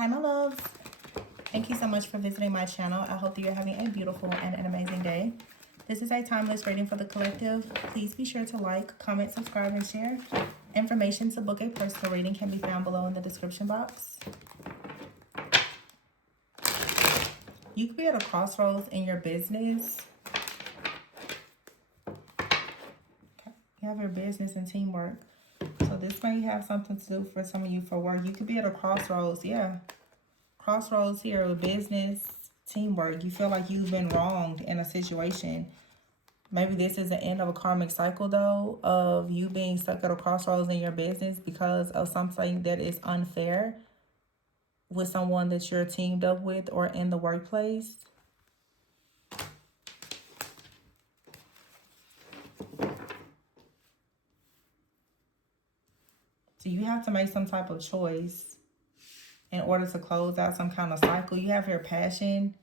Hi, my loves. Thank you so much for visiting my channel. I hope that you're having a beautiful and an amazing day. This is a timeless reading for the collective. Please be sure to like, comment, subscribe, and share. Information to book a personal reading can be found below in the description box. You could be at a crossroads in your business. You have your business and teamwork. So this may have something to do for some of you for work. You could be at a crossroads, yeah. Crossroads here with business, teamwork. You feel like you've been wronged in a situation. Maybe this is the end of a karmic cycle, though, of you being stuck at a crossroads in your business because of something that is unfair with someone that you're teamed up with or in the workplace. So you have to make some type of choice in order to close out some kind of cycle. You have your passion.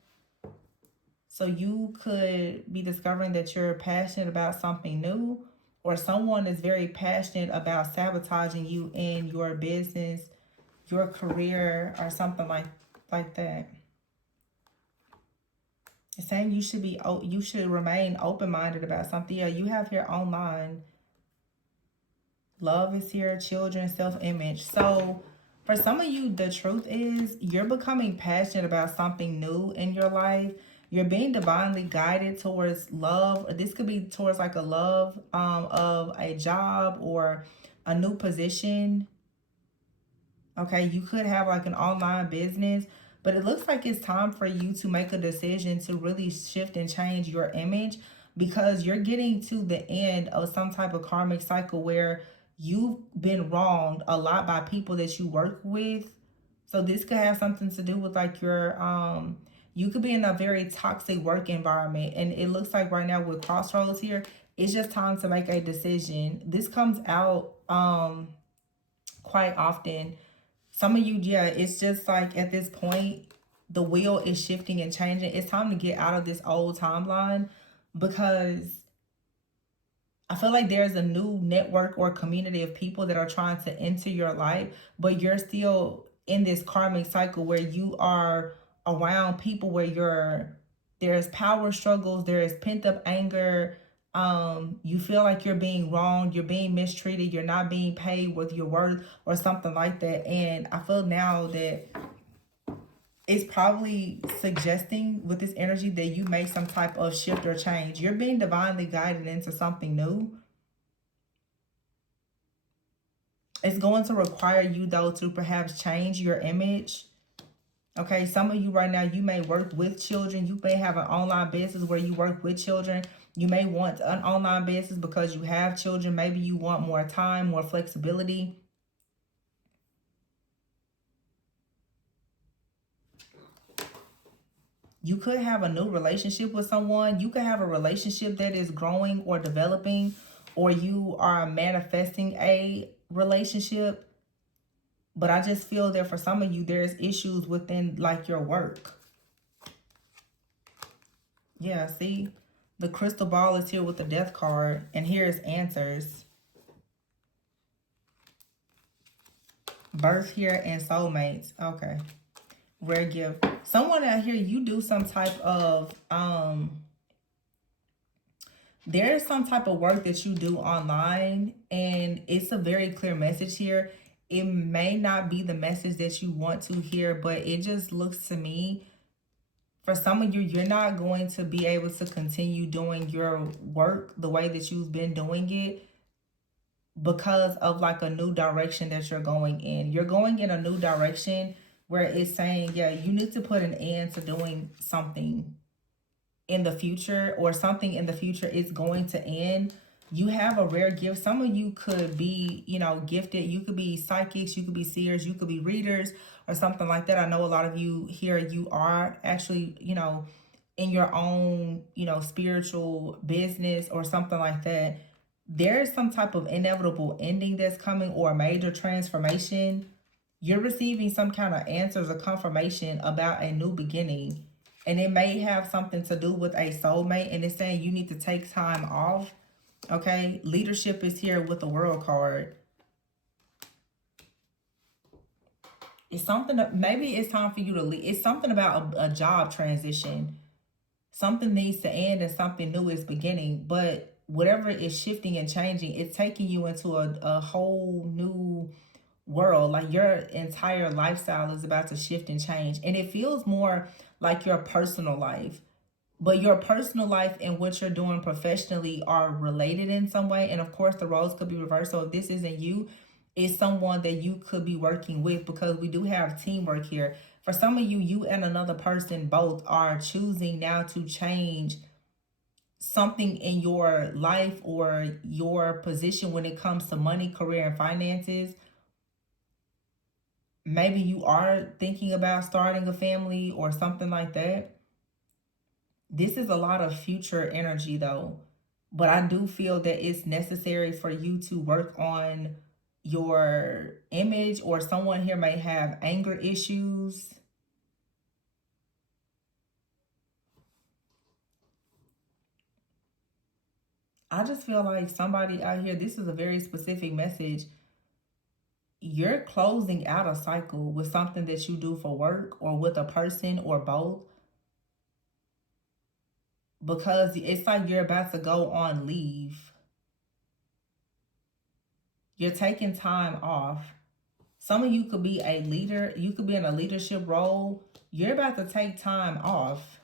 So you could be discovering that you're passionate about something new, or someone is very passionate about sabotaging you in your business, your career, or something like that. It's saying you should remain open-minded about something. Yeah, you have here online. Love is here, children, self-image. So for some of you, the truth is you're becoming passionate about something new in your life. You're being divinely guided towards love. This could be towards like a love of a job or a new position. Okay, you could have like an online business, but it looks like it's time for you to make a decision to really shift and change your image, because you're getting to the end of some type of karmic cycle where you've been wronged a lot by people that you work with. So this could have something to do with like your you could be in a very toxic work environment, and it looks like right now with crossroads here, it's just time to make a decision. This comes out quite often. Some of you, yeah, it's just like at this point the wheel is shifting and changing. It's time to get out of this old timeline, because I feel like there's a new network or community of people that are trying to enter your life, but you're still in this karmic cycle where you are around people where there's power struggles, there is pent-up anger. You feel like you're being wronged, you're being mistreated, you're not being paid with your worth or something like that. And I feel now that it's probably suggesting with this energy that you make some type of shift or change. You're being divinely guided into something new. It's going to require you, though, to perhaps change your image. Okay, some of you right now, you may work with children. You may have an online business where you work with children. You may want an online business because you have children. Maybe you want more time, more flexibility. You could have a new relationship with someone. You could have a relationship that is growing or developing, or you are manifesting a relationship. But I just feel that for some of you, there's issues within like your work. Yeah, see? The crystal ball is here with the death card, and here's answers. Birth here and soulmates. Okay. Rare gift. Someone out here, you do some type of there's some type of work that you do online, and it's a very clear message here. It may not be the message that you want to hear, but it just looks to me, for some of you, you're not going to be able to continue doing your work the way that you've been doing it because of like a new direction that you're going in. You're going in a new direction where it's saying, yeah, you need to put an end to doing something in the future, or something in the future is going to end. You have a rare gift. Some of you could be, you know, gifted. You could be psychics, you could be seers, you could be readers or something like that. I know a lot of you here, you are actually, you know, in your own, you know, spiritual business or something like that. There's some type of inevitable ending that's coming, or a major transformation. You're receiving some kind of answers or confirmation about a new beginning. And it may have something to do with a soulmate. And it's saying you need to take time off. Okay. Leadership is here with the World card. It's something that maybe it's time for you to leave. It's something about a job transition. Something needs to end and something new is beginning. But whatever is shifting and changing, it's taking you into a whole new world. Like your entire lifestyle is about to shift and change. And it feels more like your personal life. But your personal life and what you're doing professionally are related in some way. And of course, the roles could be reversed. So if this isn't you, it's someone that you could be working with, because we do have teamwork here. For some of you, you and another person both are choosing now to change something in your life or your position when it comes to money, career, and finances. Maybe you are thinking about starting a family or something like that. This is a lot of future energy though. But I do feel that it's necessary for you to work on your image, or someone here may have anger issues. I just feel like somebody out here, this is a very specific message. You're closing out a cycle with something that you do for work or with a person or both, because it's like you're about to go on leave. You're taking time off. Some of you could be a leader, you could be in a leadership role. You're about to take time off.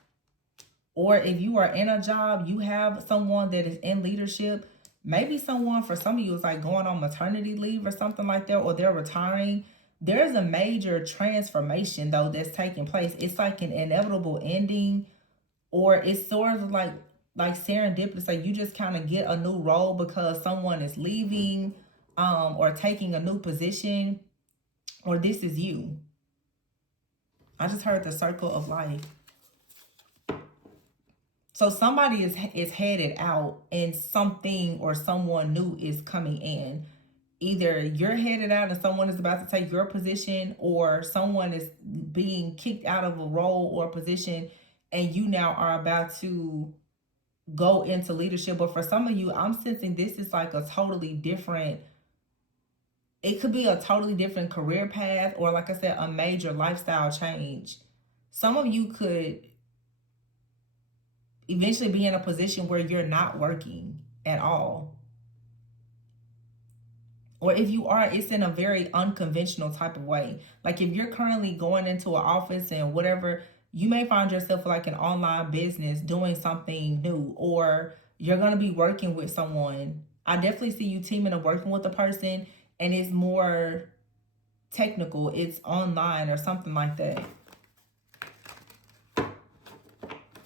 Or if you are in a job, you have someone that is in leadership. Maybe someone, for some of you, is like going on maternity leave or something like that, or they're retiring. There's a major transformation though that's taking place. It's like an inevitable ending, or it's sort of like serendipitous. Like you just kind of get a new role because someone is leaving, or taking a new position, or this is you. I just heard the circle of life. So somebody is headed out and something or someone new is coming in. Either you're headed out and someone is about to take your position, or someone is being kicked out of a role or position and you now are about to go into leadership. But for some of you, I'm sensing this is like a totally different, it could be a totally different career path, or like I said, a major lifestyle change. Some of you could eventually be in a position where you're not working at all. Or if you are, it's in a very unconventional type of way. Like if you're currently going into an office and whatever, you may find yourself like an online business doing something new, or you're going to be working with someone. I definitely see you teaming and working with a person, and it's more technical, it's online or something like that.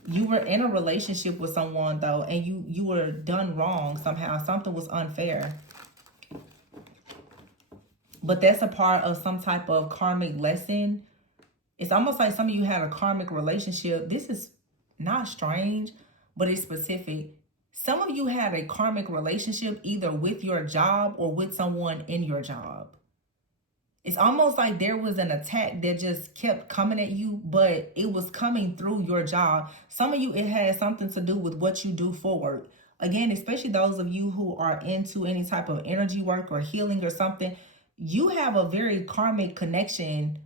You were in a relationship with someone though, and you were done wrong somehow. Something was unfair. But that's a part of some type of karmic lesson. It's almost like some of you had a karmic relationship. This is not strange, but it's specific. Some of you had a karmic relationship either with your job or with someone in your job. It's almost like there was an attack that just kept coming at you, but it was coming through your job. Some of you, it has something to do with what you do for work. Again, especially those of you who are into any type of energy work or healing or something, you have a very karmic connection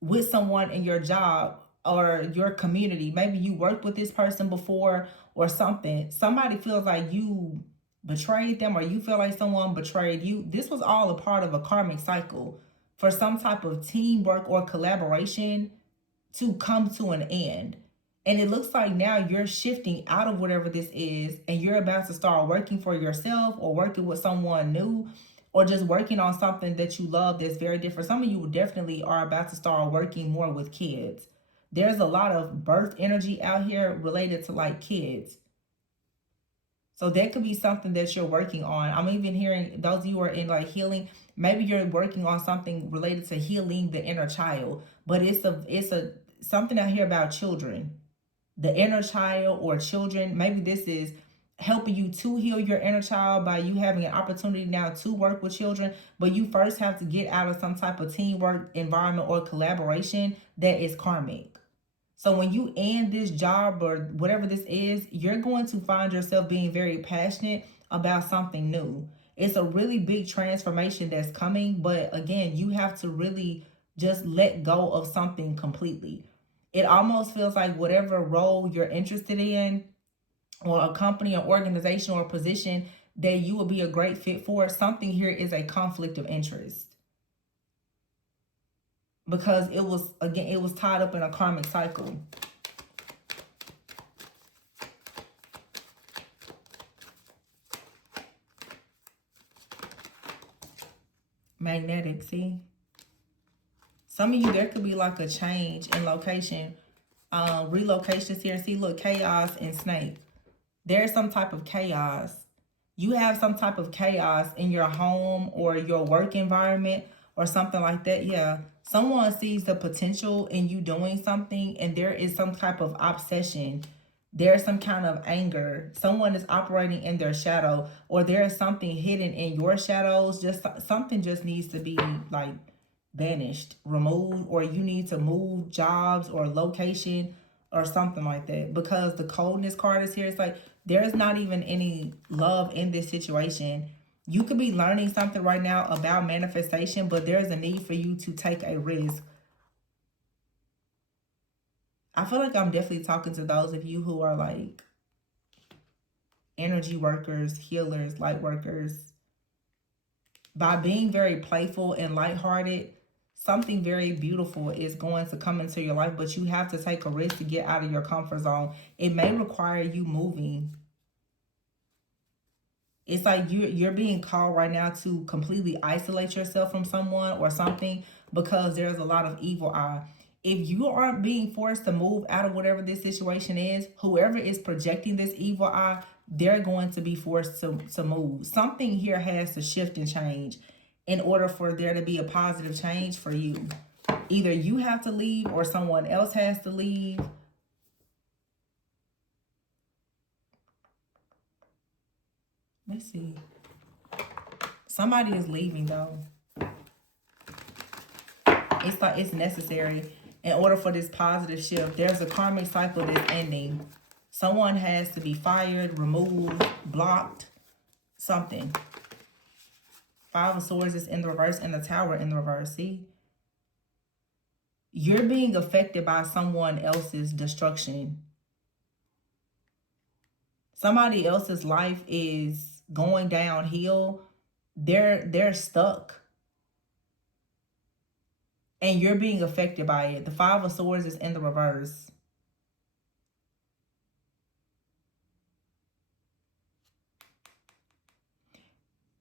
with someone in your job or your community. Maybe you worked with this person before or something. Somebody feels like you betrayed them, or you feel like someone betrayed you. This was all a part of a karmic cycle for some type of teamwork or collaboration to come to an end. And it looks like now you're shifting out of whatever this is, and you're about to start working for yourself or working with someone new, or just working on something that you love that's very different. Some of you definitely are about to start working more with kids. There's a lot of birth energy out here related to like kids. So that could be something that you're working on. I'm even hearing those of you who are in like healing, maybe you're working on something related to healing the inner child, but it's a something out here about children, the inner child or children. Maybe this is helping you to heal your inner child by you having an opportunity now to work with children, but you first have to get out of some type of teamwork environment or collaboration that is karmic. So when you end this job or whatever this is, you're going to find yourself being very passionate about something new. It's a really big transformation that's coming, but again, you have to really just let go of something completely. It almost feels like whatever role you're interested in, or a company or organization or position that you will be a great fit for, something here is a conflict of interest. Because it was, again, it was tied up in a karmic cycle. Magnetic, see? Some of you, there could be like a change in location, relocations here. See, look, chaos and snake. There's some type of chaos. You have some type of chaos in your home or your work environment or something like that. Yeah. Someone sees the potential in you doing something, and there is some type of obsession. There's some kind of anger. Someone is operating in their shadow, or there is something hidden in your shadows. Just something just needs to be like banished, removed, or you need to move jobs or location or something like that. Because the coldness card is here. It's like there's not even any love in this situation. You could be learning something right now about manifestation, but there's a need for you to take a risk. I feel like I'm definitely talking to those of you who are like energy workers, healers, light workers. By being very playful and lighthearted, something very beautiful is going to come into your life, but you have to take a risk to get out of your comfort zone. It may require you moving. It's like you're being called right now to completely isolate yourself from someone or something, because there's a lot of evil eye. If you aren't being forced to move out of whatever this situation is, whoever is projecting this evil eye, they're going to be forced to move. Something here has to shift and change in order for there to be a positive change for you. Either you have to leave or someone else has to leave. Let's see. Somebody is leaving though. It's like it's necessary in order for this positive shift. There's a karmic cycle that's ending. Someone has to be fired, removed, blocked, something. Five of Swords is in the reverse and the Tower in the reverse. See? You're being affected by someone else's destruction. Somebody else's life is going downhill. They're stuck. And you're being affected by it. The Five of Swords is in the reverse.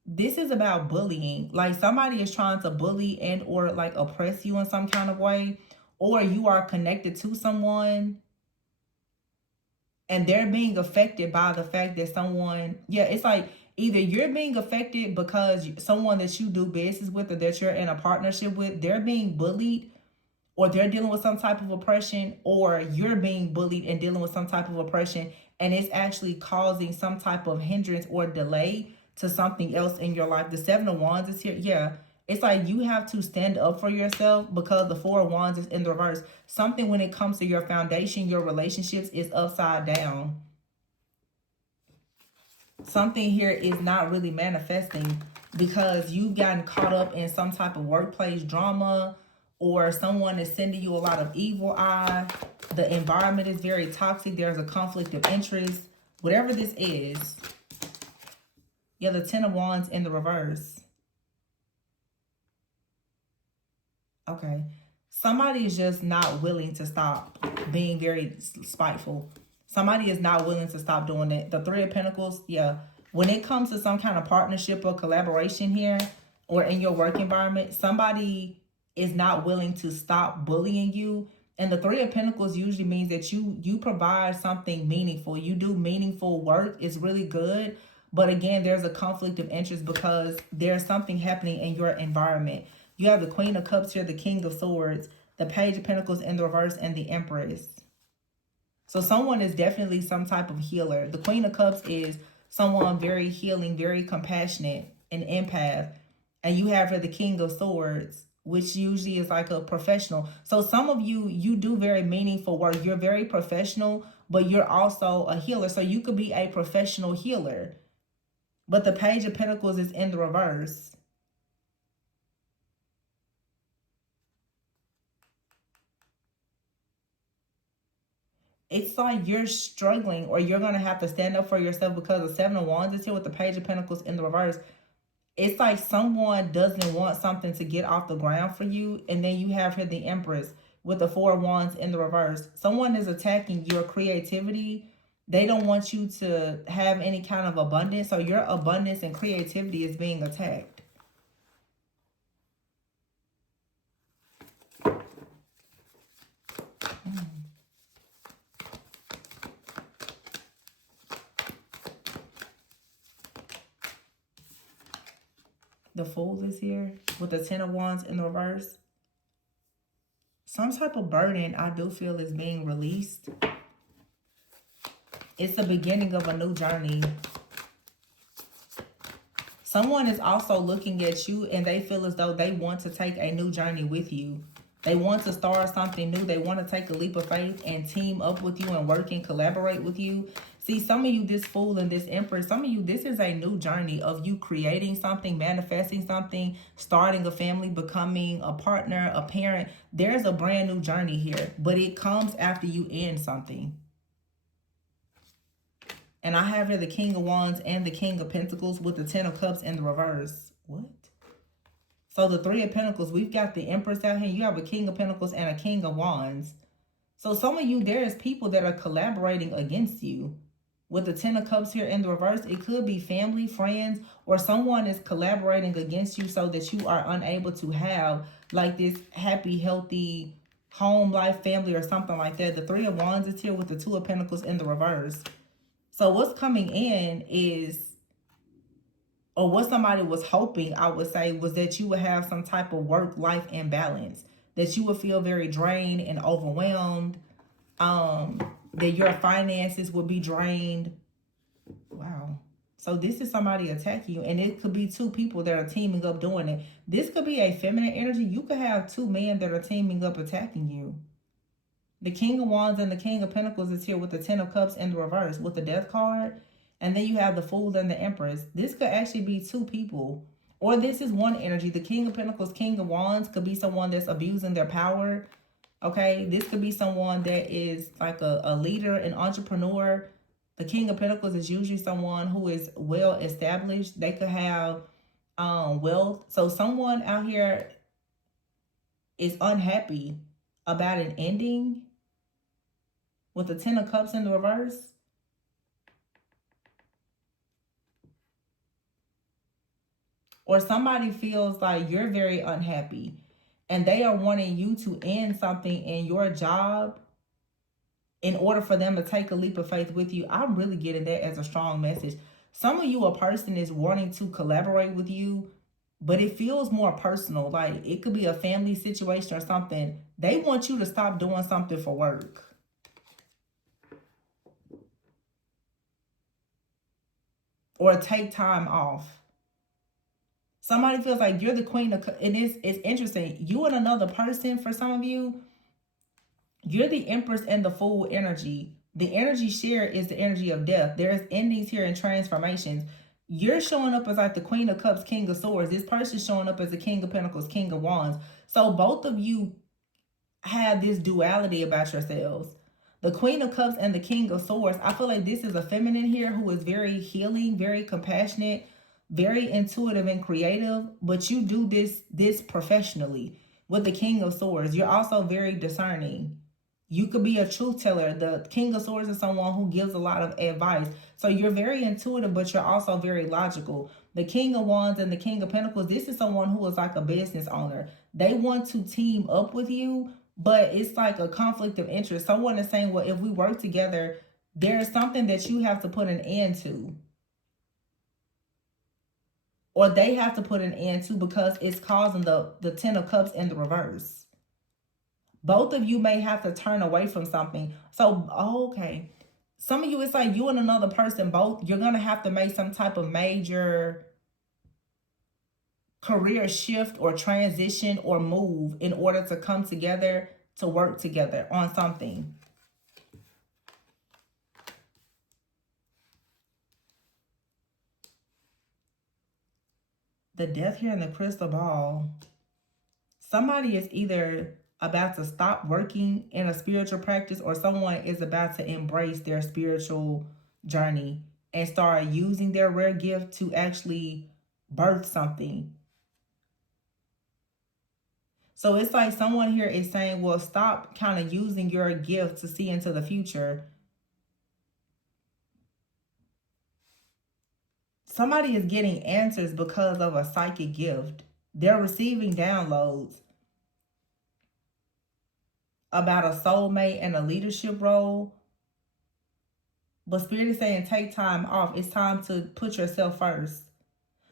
This is about bullying. Like somebody is trying to bully and or like oppress you in some kind of way. Or you are connected to someone and they're being affected by the fact that someone, yeah, it's like either you're being affected because someone that you do business with or that you're in a partnership with, they're being bullied or they're dealing with some type of oppression, or you're being bullied and dealing with some type of oppression, and it's actually causing some type of hindrance or delay to something else in your life. The Seven of Wands is here. Yeah, it's like you have to stand up for yourself because the Four of Wands is in the reverse. Something when it comes to your foundation, your relationships is upside down. Something here is not really manifesting because you've gotten caught up in some type of workplace drama, or someone is sending you a lot of evil eye. The environment is very toxic. There's a conflict of interest. Whatever this is. Yeah, the Ten of Wands in the reverse. Okay. Somebody is just not willing to stop being very spiteful. Somebody is not willing to stop doing it. The Three of Pentacles, yeah. When it comes to some kind of partnership or collaboration here or in your work environment, somebody is not willing to stop bullying you. And the Three of Pentacles usually means that you provide something meaningful. You do meaningful work. It's really good. But again, there's a conflict of interest because there's something happening in your environment. You have the Queen of Cups here, the King of Swords, the Page of Pentacles in the reverse, and the Empress. So someone is definitely some type of healer. The Queen of Cups is someone very healing, very compassionate, an empath. And you have here the King of Swords, which usually is like a professional. So some of you, you do very meaningful work. You're very professional, but you're also a healer. So you could be a professional healer. But the Page of Pentacles is in the reverse. it's like you're struggling, or you're going to have to stand up for yourself, because the Seven of Wands is here with the Page of Pentacles in the reverse. It's like someone doesn't want something to get off the ground for you. And then you have here the Empress with the Four of Wands in the reverse. Someone is attacking your creativity. They don't want you to have any kind of abundance. So your abundance and creativity is being attacked. The Fool is here with the Ten of Wands in the reverse. Some type of burden, I do feel, is being released. It's the beginning of a new journey. Someone is also looking at you and they feel as though they want to take a new journey with you. They want to start something new. They want to take a leap of faith and team up with you and work and collaborate with you. See, some of you, this Fool and this Empress, some of you, this is a new journey of you creating something, manifesting something, starting a family, becoming a partner, a parent. There's a brand new journey here, but it comes after you end something. And I have here the King of Wands and the King of Pentacles with the Ten of Cups in the reverse. What? So the Three of Pentacles, we've got the Empress out here. You have a King of Pentacles and a King of Wands. So some of you, there is people that are collaborating against you. With the Ten of Cups here in the reverse, it could be family, friends, or someone is collaborating against you so that you are unable to have like this happy, healthy home life, family, or something like that. The Three of Wands is here with the Two of Pentacles in the reverse. So what's coming in is, or what somebody was hoping, I would say, was that you would have some type of work-life imbalance, that you would feel very drained and overwhelmed, that your finances would be drained. Wow. So this is somebody attacking you, and it could be two people that are teaming up doing it. This could be a feminine energy. You could have two men that are teaming up attacking you. The King of Wands and the King of Pentacles is here with the Ten of Cups in the reverse with the Death card. And then you have the Fool and the Empress. This could actually be two people. Or this is one energy. The King of Pentacles, King of Wands could be someone that's abusing their power. Okay, this could be someone that is like a leader, an entrepreneur. The King of Pentacles is usually someone who is well established. They could have wealth. So someone out here is unhappy about an ending with the Ten of Cups in the reverse. Or somebody feels like you're very unhappy and they are wanting you to end something in your job in order for them to take a leap of faith with you. I'm really getting that as a strong message. Some of you, a person is wanting to collaborate with you, but it feels more personal. Like it could be a family situation or something. They want you to stop doing something for work. Or take time off. Somebody feels like you're the queen of, and it's interesting. You and another person, for some of you, you're the Empress and the Fool energy. The energy shared is the energy of death. There's endings here and transformations. You're showing up as like the Queen of Cups, King of Swords. This person's showing up as the King of Pentacles, King of Wands. So both of you have this duality about yourselves. The Queen of Cups and the King of Swords, I feel like this is a feminine here who is very healing, very compassionate, very intuitive and creative, but you do this professionally. With the King of Swords, you're also very discerning. You could be a truth teller. The King of Swords is someone who gives a lot of advice. So you're very intuitive, but you're also very logical. The King of Wands and the King of Pentacles, this is someone who is like a business owner. They want to team up with you, but it's like a conflict of interest. Someone is saying, well, if we work together, there is something that you have to put an end to. Or they have to put an end to because it's causing the Ten of Cups in the reverse. Both of you may have to turn away from something. So, okay. Some of you, it's like you and another person, both, you're going to have to make some type of major career shift or transition or move in order to come together, to work together on something. The Death here in the crystal ball. Somebody is either about to stop working in a spiritual practice, or someone is about to embrace their spiritual journey and start using their rare gift to actually birth something. So it's like someone here is saying, well, stop kind of using your gift to see into the future. Somebody is getting answers because of a psychic gift. They're receiving downloads about a soulmate and a leadership role. But Spirit is saying take time off. It's time to put yourself first.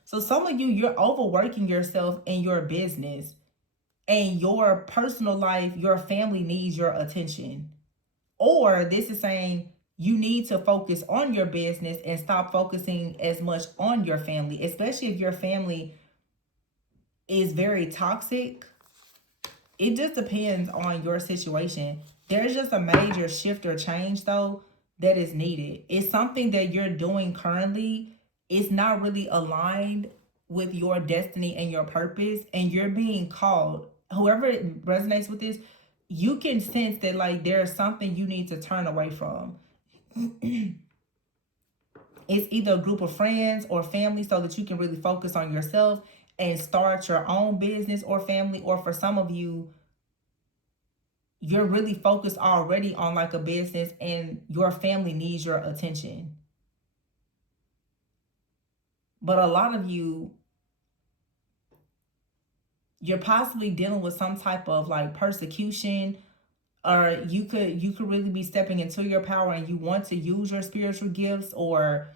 So some of you, you're overworking yourself in your business, and your personal life, your family needs your attention. Or this is saying you need to focus on your business and stop focusing as much on your family, especially if your family is very toxic. It just depends on your situation. There's just a major shift or change though that is needed. It's something that you're doing currently. It's not really aligned with your destiny and your purpose, and you're being called. Whoever resonates with this, you can sense that like there's something you need to turn away from. It's either a group of friends or family so that you can really focus on yourself and start your own business or family. Or for some of you, you're really focused already on like a business and your family needs your attention. But a lot of you, you're possibly dealing with some type of like persecution, or you could really be stepping into your power and you want to use your spiritual gifts or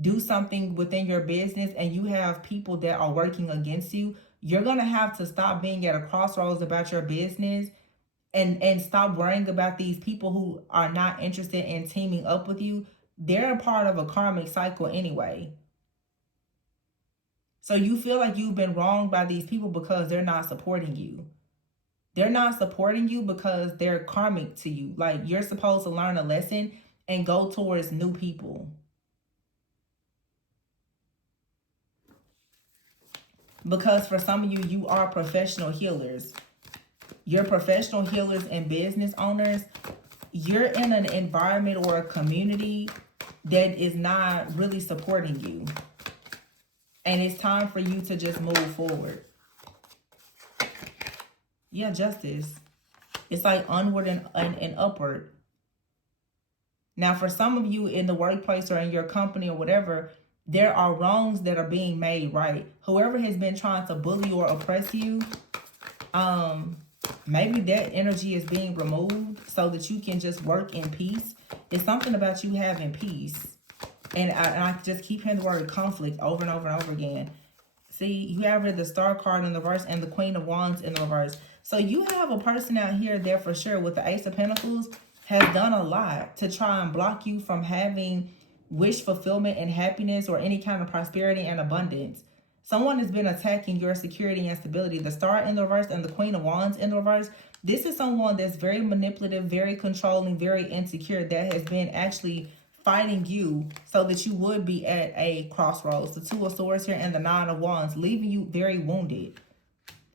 do something within your business, and you have people that are working against you. You're going to have to stop being at a crossroads about your business and stop worrying about these people who are not interested in teaming up with you. They're a part of a karmic cycle anyway. So you feel like you've been wronged by these people because they're not supporting you. They're not supporting you because they're karmic to you. Like you're supposed to learn a lesson and go towards new people. Because for some of you, you are professional healers. You're professional healers and business owners. You're in an environment or a community that is not really supporting you. And it's time for you to just move forward. Yeah, justice. It's like onward and upward. Now, for some of you in the workplace or in your company or whatever, there are wrongs that are being made right. Whoever has been trying to bully or oppress you, maybe that energy is being removed so that you can just work in peace. It's something about you having peace. And I just keep hearing the word conflict over and over and over again. See, you have the Star card in the reverse and the Queen of Wands in the reverse. So you have a person out here there for sure with the Ace of Pentacles has done a lot to try and block you from having wish fulfillment and happiness or any kind of prosperity and abundance. Someone has been attacking your security and stability. The Star in the reverse and the Queen of Wands in the reverse. This is someone that's very manipulative, very controlling, very insecure, that has been actually fighting you so that you would be at a crossroads. The Two of Swords here and the Nine of Wands, leaving you very wounded.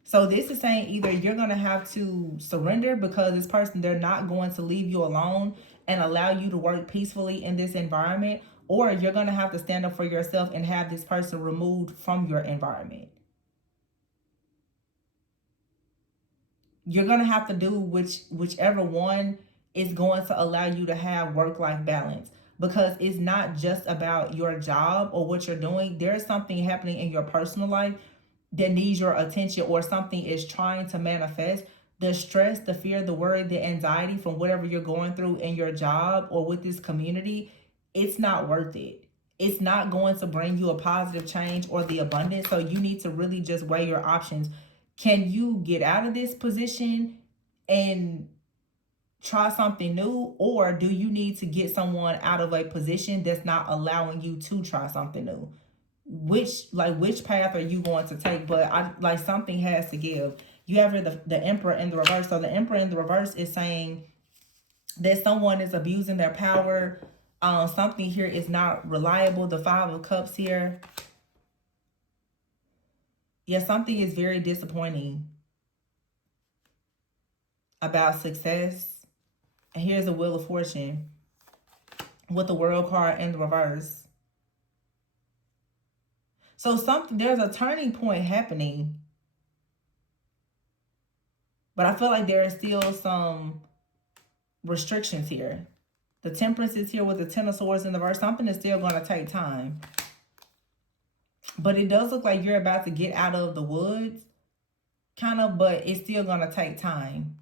So this is saying either you're going to have to surrender because this person, they're not going to leave you alone and allow you to work peacefully in this environment, or you're going to have to stand up for yourself and have this person removed from your environment. You're going to have to do whichever one is going to allow you to have work-life balance. Because it's not just about your job or what you're doing. There's something happening in your personal life that needs your attention, or something is trying to manifest. The stress, the fear, the worry, the anxiety from whatever you're going through in your job or with this community, it's not worth it. It's not going to bring you a positive change or the abundance. So you need to really just weigh your options. Can you get out of this position and try something new, or do you need to get someone out of a position that's not allowing you to try something new? Which path are you going to take? But something has to give. You have the Emperor in the reverse. So the Emperor in the reverse is saying that someone is abusing their power. Something here is not reliable. The Five of Cups here. Yeah, something is very disappointing. about success. And here's the Wheel of Fortune with the World card in the reverse. So there's a turning point happening. But I feel like there are still some restrictions here. The Temperance is here with the Ten of Swords in the reverse. Something is still going to take time. But it does look like you're about to get out of the woods, kind of, but it's still going to take time.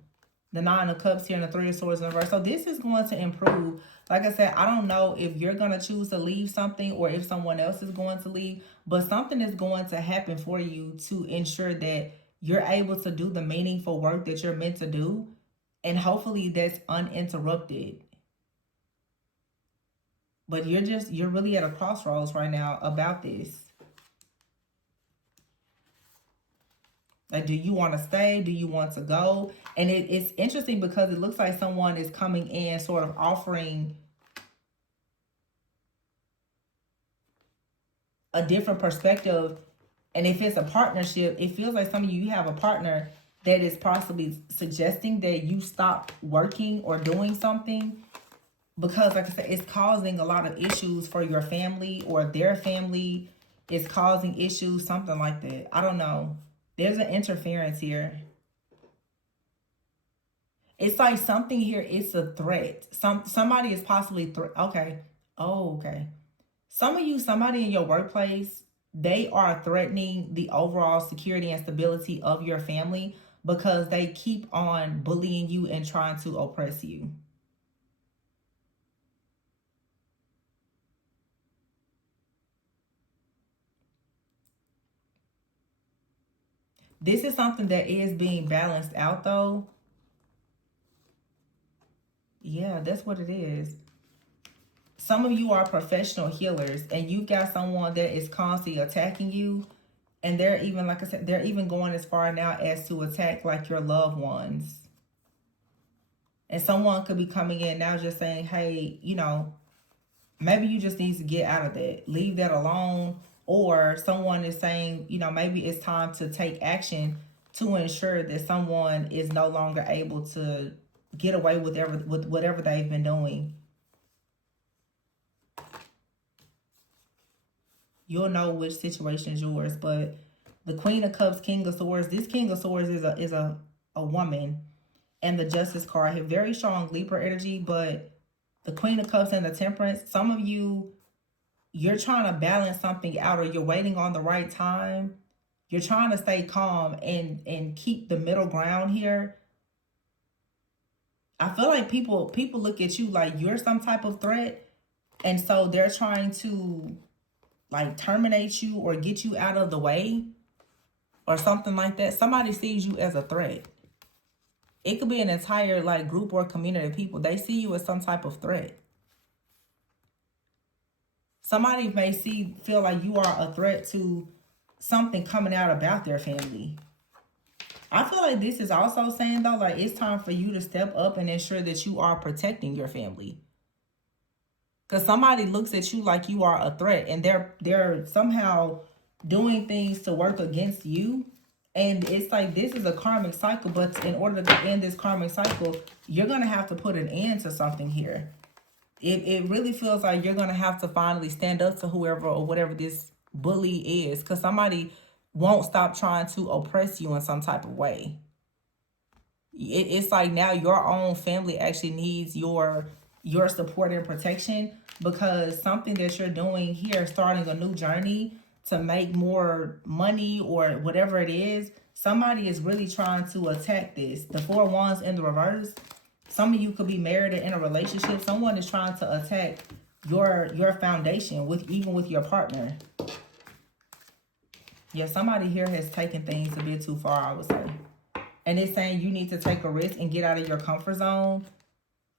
The Nine of Cups here and the Three of Swords in the reverse. So this is going to improve. Like I said, I don't know if you're going to choose to leave something or if someone else is going to leave, but something is going to happen for you to ensure that you're able to do the meaningful work that you're meant to do. And hopefully that's uninterrupted. But you're really at a crossroads right now about this. Like, do you want to stay? Do you want to go? And it's interesting because it looks like someone is coming in sort of offering a different perspective. And if it's a partnership, it feels like some of you have a partner that is possibly suggesting that you stop working or doing something. Because, like I said, it's causing a lot of issues for your family or their family. It's causing issues, something like that. I don't know. There's an interference here. It's like something here, it's a threat. Somebody is possibly okay. Oh, okay. Some of you, somebody in your workplace, they are threatening the overall security and stability of your family because they keep on bullying you and trying to oppress you. This is something that is being balanced out, though. Yeah, that's what it is. Some of you are professional healers, and you've got someone that is constantly attacking you. And they're even, like I said, they're even going as far now as to attack, like, your loved ones. And someone could be coming in now just saying, hey, you know, maybe you just need to get out of that. Leave that alone. Or someone is saying, you know, maybe it's time to take action to ensure that someone is no longer able to get away with whatever they've been doing. You'll know which situation is yours. But the Queen of Cups, King of Swords, this King of Swords is a woman. And the Justice card have very strong Libra energy, but the Queen of Cups and the Temperance, some of you, you're trying to balance something out, or you're waiting on the right time. You're trying to stay calm and keep the middle ground here. I feel like people look at you like you're some type of threat, and so they're trying to like terminate you or get you out of the way or something like that. Somebody sees you as a threat. It could be an entire like group or community of people. They see you as some type of threat. Somebody may feel like you are a threat to something coming out about their family. I feel like this is also saying, though, like it's time for you to step up and ensure that you are protecting your family. Because somebody looks at you like you are a threat, and they're somehow doing things to work against you. And it's like this is a karmic cycle, but in order to end this karmic cycle, you're going to have to put an end to something here. It really feels like you're going to have to finally stand up to whoever or whatever this bully is, because somebody won't stop trying to oppress you in some type of way. It's like now your own family actually needs your support and protection, because something that you're doing here, starting a new journey to make more money or whatever it is, somebody is really trying to attack this. The Four of Wands in the reverse. Some of you could be married or in a relationship. Someone is trying to attack your foundation even with your partner. Yeah, somebody here has taken things a bit too far, I would say. And it's saying you need to take a risk and get out of your comfort zone.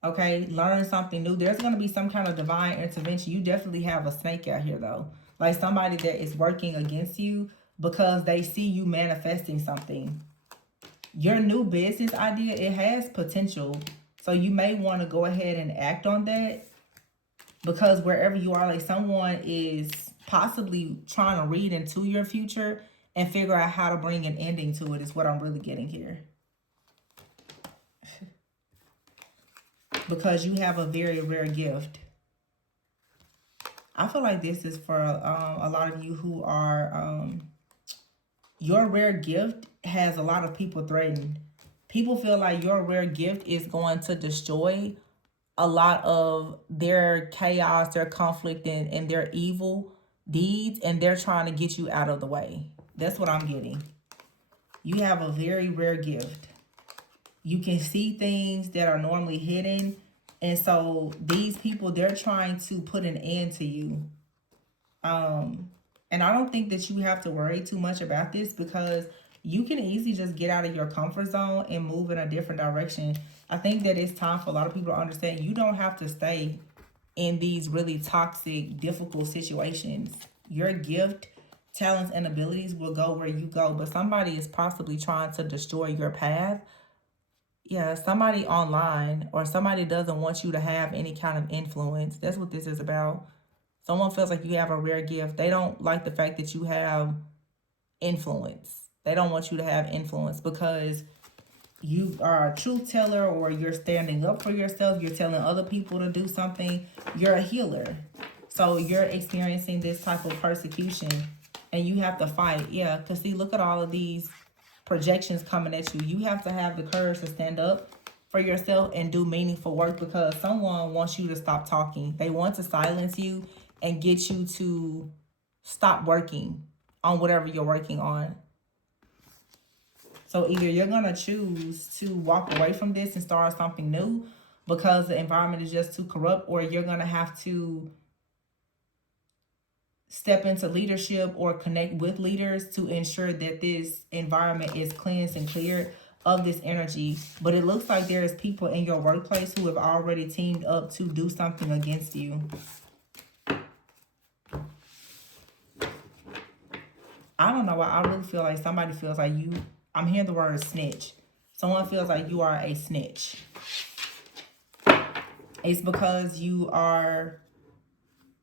Okay, learn something new. There's going to be some kind of divine intervention. You definitely have a snake out here, though. Like somebody that is working against you because they see you manifesting something. Your new business idea, it has potential. So you may want to go ahead and act on that, because wherever you are, like someone is possibly trying to read into your future and figure out how to bring an ending to it is what I'm really getting here. because you have a very rare gift. I feel like this is for a lot of you who are, your rare gift has a lot of people threatened. People feel like your rare gift is going to destroy a lot of their chaos, their conflict, and their evil deeds, and they're trying to get you out of the way. That's what I'm getting. You have a very rare gift. You can see things that are normally hidden. And so these people, they're trying to put an end to you. And I don't think that you have to worry too much about this, because you can easily just get out of your comfort zone and move in a different direction. I think that it's time for a lot of people to understand you don't have to stay in these really toxic, difficult situations. Your gift, talents, and abilities will go where you go, but somebody is possibly trying to destroy your path. Yeah, somebody online, or somebody doesn't want you to have any kind of influence. That's what this is about. Someone feels like you have a rare gift. They don't like the fact that you have influence. They don't want you to have influence because you are a truth teller, or you're standing up for yourself. You're telling other people to do something. You're a healer. So you're experiencing this type of persecution and you have to fight. Yeah, because see, look at all of these projections coming at you. You have to have the courage to stand up for yourself and do meaningful work, because someone wants you to stop talking. They want to silence you and get you to stop working on whatever you're working on. So either you're going to choose to walk away from this and start something new because the environment is just too corrupt, or you're going to have to step into leadership or connect with leaders to ensure that this environment is cleansed and cleared of this energy. But it looks like there is people in your workplace who have already teamed up to do something against you. I don't know why. I really feel like somebody feels like you. I'm hearing the word snitch. Someone feels like you are a snitch. It's because you are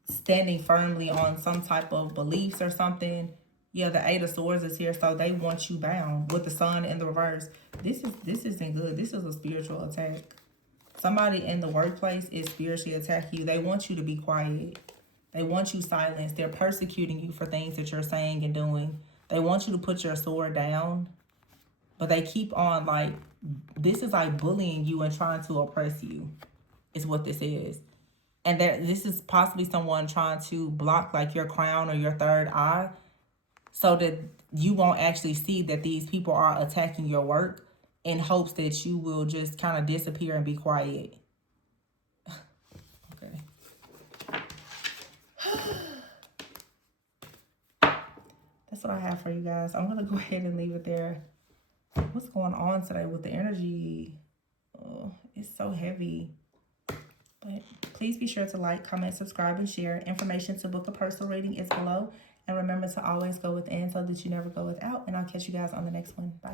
standing firmly on some type of beliefs or something. Yeah, the Eight of Swords is here, so they want you bound with the Sun in the reverse. This isn't good. This is a spiritual attack. Somebody in the workplace is spiritually attacking you. They want you to be quiet. They want you silenced. They're persecuting you for things that you're saying and doing. They want you to put your sword down, but they keep on, like, this is like bullying you and trying to oppress you is what this is. And this is possibly someone trying to block like your crown or your third eye, so that you won't actually see that these people are attacking your work, in hopes that you will just kind of disappear and be quiet. Okay. That's what I have for you guys. I'm going to go ahead and leave it there. What's going on today with the energy? Oh, it's so heavy. But please be sure to like, comment, subscribe, and share. Information to book a personal reading is below. And remember to always go within so that you never go without. And I'll catch you guys on the next one. Bye.